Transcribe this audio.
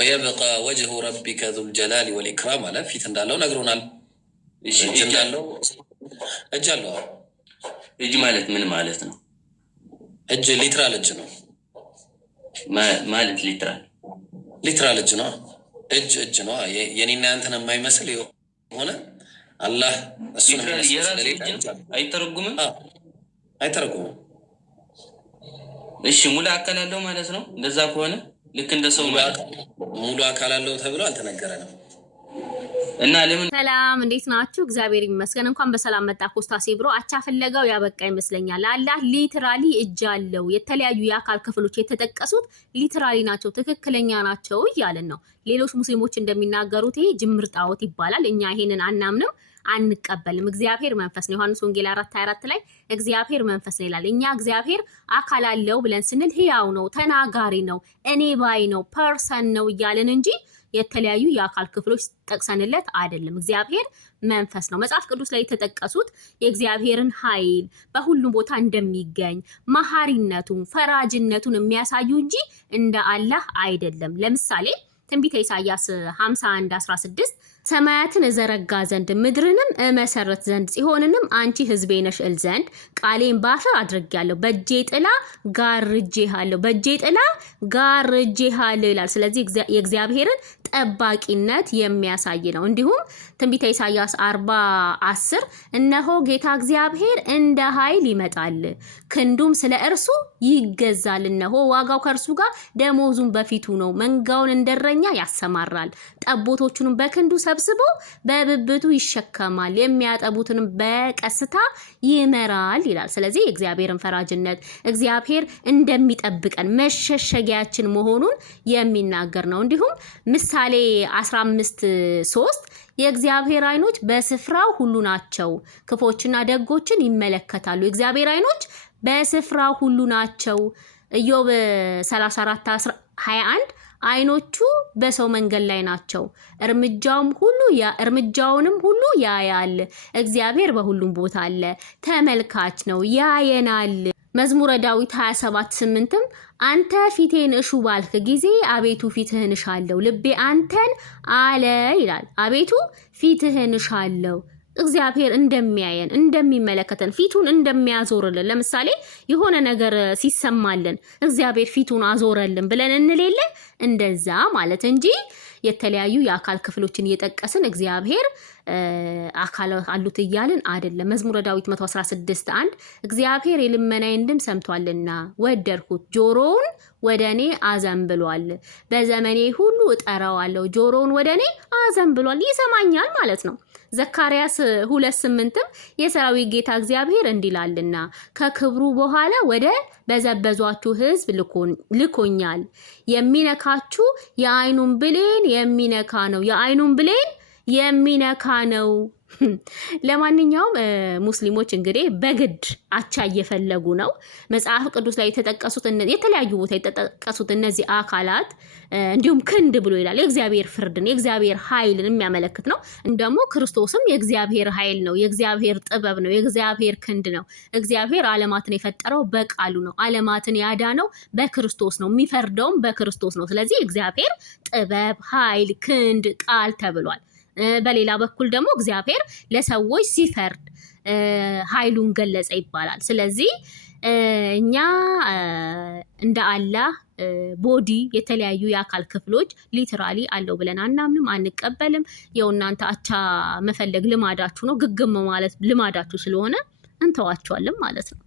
ويبقى وجه ربك ذو الجلال والإكرام على في تندالو نقرونال تندالو أجلو እጅ ማለት ምን ማለት ነው? እጅ ሊትራል እጅ ነው ማለት ሊትራል እጅ ነው። እጅ ነው የኔና አንተን የማይመስል ሆነ አላህ እሱን አይተረጉምም። እሺ ሙሉ አካል አለው ማለት ነው። እንደዛ ከሆነ ልክ እንደ ሰው ማለት ሙሉ አካል አለው ተብሎ አልተነገረንም። እና ለምን ሰላም እንዴት ናችሁ? እግዚአብሔር ይመስገን። እንኳን በሰላም መጣ ኮስታሴ ብሮ አቻ ፍለጋው ያበቃ ይመስለኛል። አላህ ሊትራሊ እጅ አለው። የተለያዩ የአካል ክፍሎች የተጠቀሱት ሊትራሊ ናቸው፣ ትክክለኛ ናቸው እያለን ነው። ሌሎች ሙስሊሞች እንደሚናገሩት ይሄ ጅምር ጣዖት ይባላል። እኛ ይሄንን አናምንም፣ አንቀበልም። እግዚአብሔር መንፈስ ነው። ዮሐንስ ወንጌል 4:24 ላይ እግዚአብሔር መንፈስ ነው ይላል። እኛ እግዚአብሔር አካል አለው ብለን ስንል ህያው ነው፣ ተናጋሪ ነው፣ እኔ ባይ ነው፣ ፐርሰን ነው እያለን እንጂ የተለያዩ የአካል ክፍሎች ጠቅሰንለት አይደለም። እግዚአብሔር መንፈስ ነው። መጽሐፍ ቅዱስ ላይ የተጠቀሱት የእግዚአብሔርን ኃይል በሁሉም ቦታ እንደሚገኝ መሐሪነቱን፣ ፈራጅነቱን የሚያሳዩ እንጂ እንደ አላህ አይደለም። ለምሳሌ ትንቢተ ኢሳይያስ 51:16 ሰማያትን እዘረጋ ዘንድ ምድርንም እመሰረት ዘንድ ጽዮንንም አንቺ ህዝቤ ነሽ እል ዘንድ ቃሌን ባፍህ አድርጌያለሁ፣ በእጄ ጥላ ጋርጄሃለሁ ይላል። ስለዚህ የእግዚአብሔርን ጠባቂነት የሚያሳይ ነው። እንዲሁም ትንቢተ ኢሳይያስ 40:10 እነሆ ጌታ እግዚአብሔር እንደ ኃይል ይመጣል፣ ክንዱም ስለ እርሱ ይገዛል። እነሆ ዋጋው ከእርሱ ጋር ደሞዙም በፊቱ ነው። መንጋውን እንደረኛ ያሰማራል፣ ጠቦቶቹንም በክንዱ ሰብስቦ በብብቱ ይሸከማል፣ የሚያጠቡትንም በቀስታ ይመራል ይላል። ስለዚህ የእግዚአብሔርን ፈራጅነት እግዚአብሔር እንደሚጠብቀን መሸሸጊያችን መሆኑን የሚናገር ነው። እንዲሁም ምሳሌ 15:3 የእግዚአብሔር አይኖች በስፍራው ሁሉ ናቸው፣ ክፎችና ደጎችን ይመለከታሉ። የእግዚአብሔር አይኖች በስፍራው ሁሉ ናቸው። ኢዮብ 34:21 አይኖቹ በሰው መንገድ ላይ ናቸው፣ እርምጃውንም ሁሉ ያያል። እግዚአብሔር በሁሉም ቦታ አለ፣ ተመልካች ነው፣ ያየናል። መዝሙረ ዳዊት 27:8 አንተ ፊቴን እሹ ባልክ ጊዜ አቤቱ ፊትህን እሻለሁ፣ ልቤ አንተን አለ ይላል። አቤቱ ፊትህን እሻለሁ። እግዚአብሔር እንደሚያየን እንደሚመለከተን ፊቱን እንደሚያዞርልን፣ ለምሳሌ የሆነ ነገር ሲሰማልን እግዚአብሔር ፊቱን አዞረልን ብለን እንሌለ እንደዛ ማለት እንጂ የተለያዩ የአካል ክፍሎችን እየጠቀስን እግዚአብሔር አካል አሉት እያልን አይደለም። መዝሙረ ዳዊት 116:1 እግዚአብሔር የልመናዬን ድምፅ ሰምቷልና ወደድኩት፣ ጆሮውን ወደኔ አዘንብሏል። በዘመኔ ሁሉ እጠራዋለሁ፣ ጆሮውን ወደኔ አዘንብሏል፣ ይሰማኛል ማለት ነው። ዘካርያስ 2:8 የሰራዊት ጌታ እግዚአብሔር እንዲላልና ከክብሩ በኋላ ወደ በዘበዟችሁ ሕዝብ ልኮኛል። የሚነካችሁ የአይኑን ብሌን የሚነካ ነው። ለማንኛውም ሙስሊሞች እንግዲህ በግድ አቻ እየፈለጉ ነው። መጽሐፍ ቅዱስ ላይ የተጠቀሱት የተለያዩ ቦታ የተጠቀሱት እነዚህ አካላት እንዲሁም ክንድ ብሎ ይላል። የእግዚአብሔር ፍርድን የእግዚአብሔር ኃይልን የሚያመለክት ነው። እንደሞ ክርስቶስም የእግዚአብሔር ኃይል ነው፣ የእግዚአብሔር ጥበብ ነው፣ የእግዚአብሔር ክንድ ነው። እግዚአብሔር ዓለማትን የፈጠረው በቃሉ ነው። ዓለማትን ያዳነው በክርስቶስ ነው። የሚፈርደውም በክርስቶስ ነው። ስለዚህ እግዚአብሔር ጥበብ፣ ኃይል፣ ክንድ፣ ቃል ተብሏል። በሌላ በኩል ደግሞ እግዚአብሔር ለሰዎች ሲፈርድ ኃይሉን ገለጸ ይባላል። ስለዚህ እኛ እንደ አላህ ቦዲ የተለያዩ የአካል ክፍሎች ሊትራሊ አለው ብለን አናምንም፣ አንቀበልም። ያው እናንተ አቻ መፈለግ ልማዳችሁ ነው፣ ግግም ማለት ልማዳችሁ ስለሆነ እንተዋቸዋለን ማለት ነው።